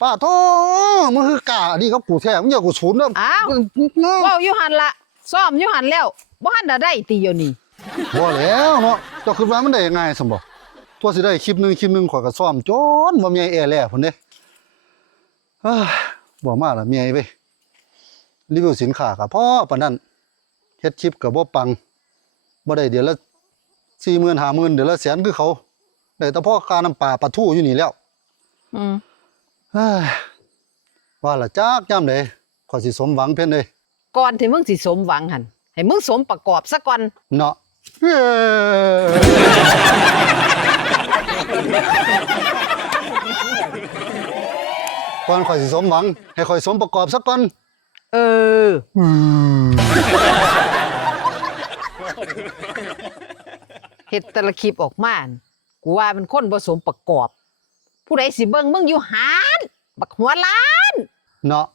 ป้าโธ่มึงคือกะนี่กับกูแท้มึงอย่ากูศูนย์เด้อ อ้าวเว้าอยู่หั่นละซ้อมอยู่หั่นแล้วบ่ทันได้ติเดี๋ยวนี้ บ่แล้วเนาะเจ้าคิดว่ามันได้ยังไงซั่นบ่ทั่วสิได้คลิปหนึงข่อยก็ซ้อมจนบ่มีไอ้แอแล่พุ่นเด้เอ้ยบ่มาล่ะเมียเว้ยรีวิวสินค้าก็พอปานนั้นเฮ็ดคลิปก็บ่ปังบ่ได้เดือนละ 40,000 50,000เดือนละแสนคือเขาได้แต่พอค่าน้ำปลาปลาทูอยู่นี่แล้ว อืม เฮ้ยว่าละจักยามใดข่อยสิสมหวังเพิ่นเด้ ก่อนที่มึงสิสมหวังหั่นให้มึงสมประกอบซะก่อน เนาะเอ้ยก่อนข่อยสิสมหวังให้ข่อยสมประกอบซะก่อน เออ เฮ็ดแต่ละคลิปออกมาน่ะกูว่าเป็นคนบ่สมประกอบ ผู้ใดสิเบิ่งมึงอยู่หานบักหัวล้าน เนาะ